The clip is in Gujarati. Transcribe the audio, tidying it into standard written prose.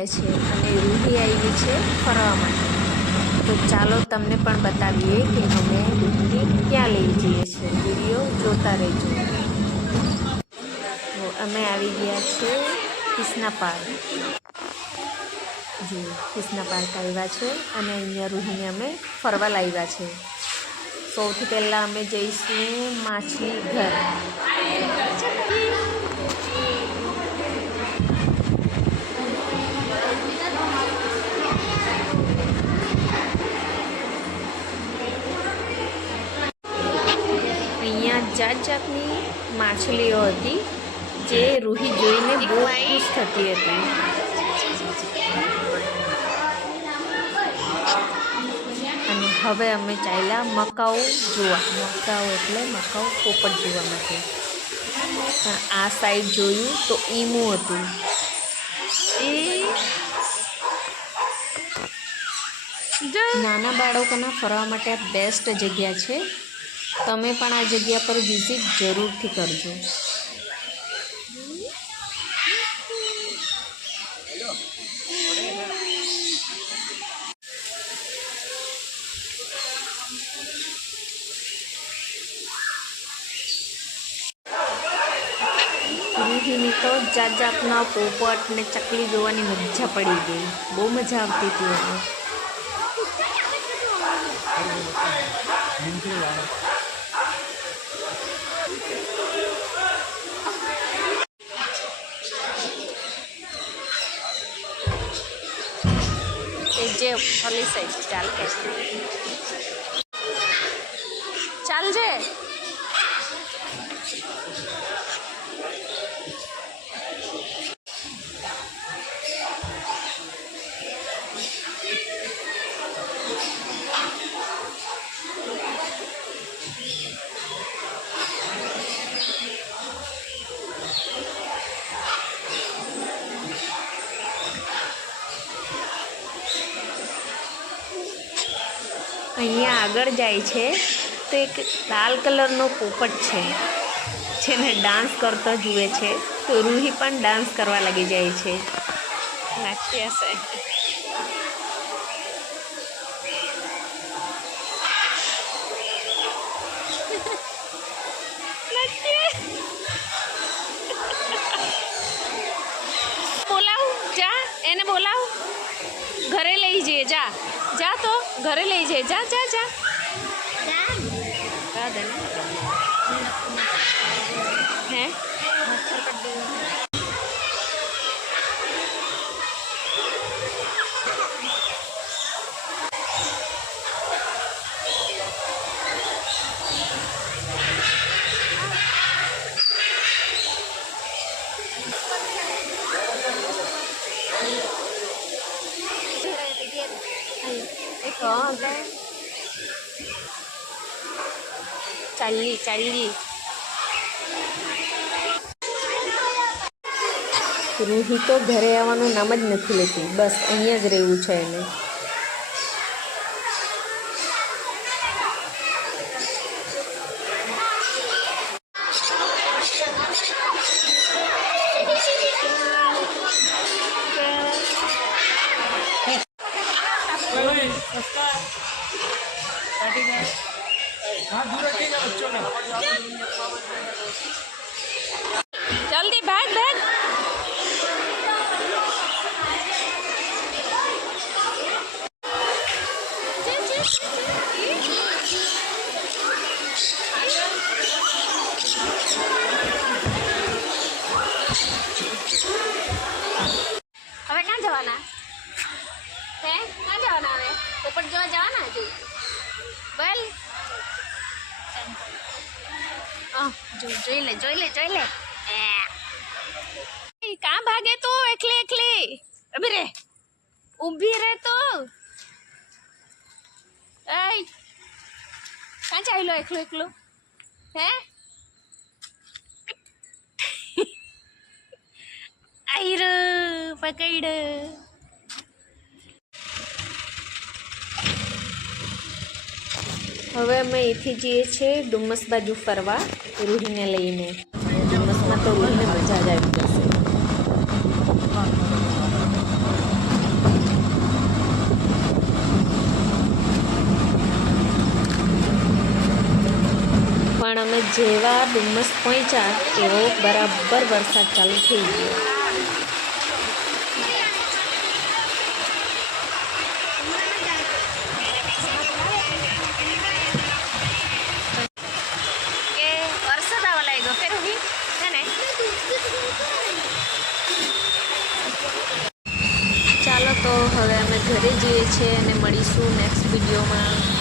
આવ્યા છે અને રૂહી આવી છે ફરવા માટે. તો ચાલો તમને પણ બતાવીએ કે અમે રૂહીને ક્યાં લઈ જઈએ છીએ. વિડીયો જોતા રહેજો. તો અમે આવી ગયા છે કિસના પાર્ક. જો કિસના પાર્ક આવ્યા છે અને અહીંયા રૂહીને અમે ફરવા લાવ્યા છે. સૌથી પહેલાં અમે જઈશું માછલી ઘર. અહીંયા જાત જાતની માછલીઓ હતી જે રૂહી જોઈને બહુ ખુશ થતી હતી. અને હવે અમે ચાલ્યા મકાઉ જોવા. મકાઉ એટલે મકાઉ પોપટ જોવા માટે. પણ આ સાઈડ જોયું તો ઈમુ હતું. નાના બાળકોના ફરવા માટે આ બેસ્ટ જગ્યા છે. તમે પણ આ જગ્યા પર વિઝિટ જરૂરથી કરજો. રૂહીની તો જાત જાતના પોપટ ને ચકલી જોવાની મજા પડી ગઈ. બહુ મજા આવતી હતી એને. જે ફલી સાઈડ ચાલ કે ચાલજે. અહીંયા આગળ જાય છે તો એક લાલ કલરનો પોપટ છે જેને ડાન્સ કરતો જુએ છે. તો રૂહી પણ ડાન્સ કરવા લાગી જાય છે. નાચતી હશે. બોલાવ જા, એને બોલાવ. ઘરે લઈ જઈએ. જા જા, તો ઘરે લઈ જઈએ. જા જા જા. હે ચાલી ચાલી. રૂહી તો ઘરે આવવાનું નામ જ નથી લેતી. બસ અહીંયા જ રહેવું છે એને. जल्दी बैठ बैठ. હવે ક્યાં જવાના? હે ક્યાં જવાના? હવે પોપટ જોવા જવાના હજુ? બોલ. જોઈ લે જોઈ લે જોઈ લે. કાં ભાગે તું એકલી એકલી? ઉભી રે, ઊભી રે તો. એ કાં ચાલ્યો એકલું એકલું? હે આઈર પકડ. હવે અમે અહીંથી જઈએ છીએ ડુમસ બાજુ ફરવા રૂહીને લઈને. ડુમસમાં તો રૂહીને મજા જ આવી જશે. પણ અમે જેવા ડુમસ પહોંચ્યા એવો બરાબર વરસાદ ચાલુ થઈ ગયો. વરસાદ આવવા લાગ્યો ફેર હું છે ને. ચાલો તો હવે અમે ઘરે જઈએ છીએ અને મળીશું નેક્સ્ટ વિડીયોમાં.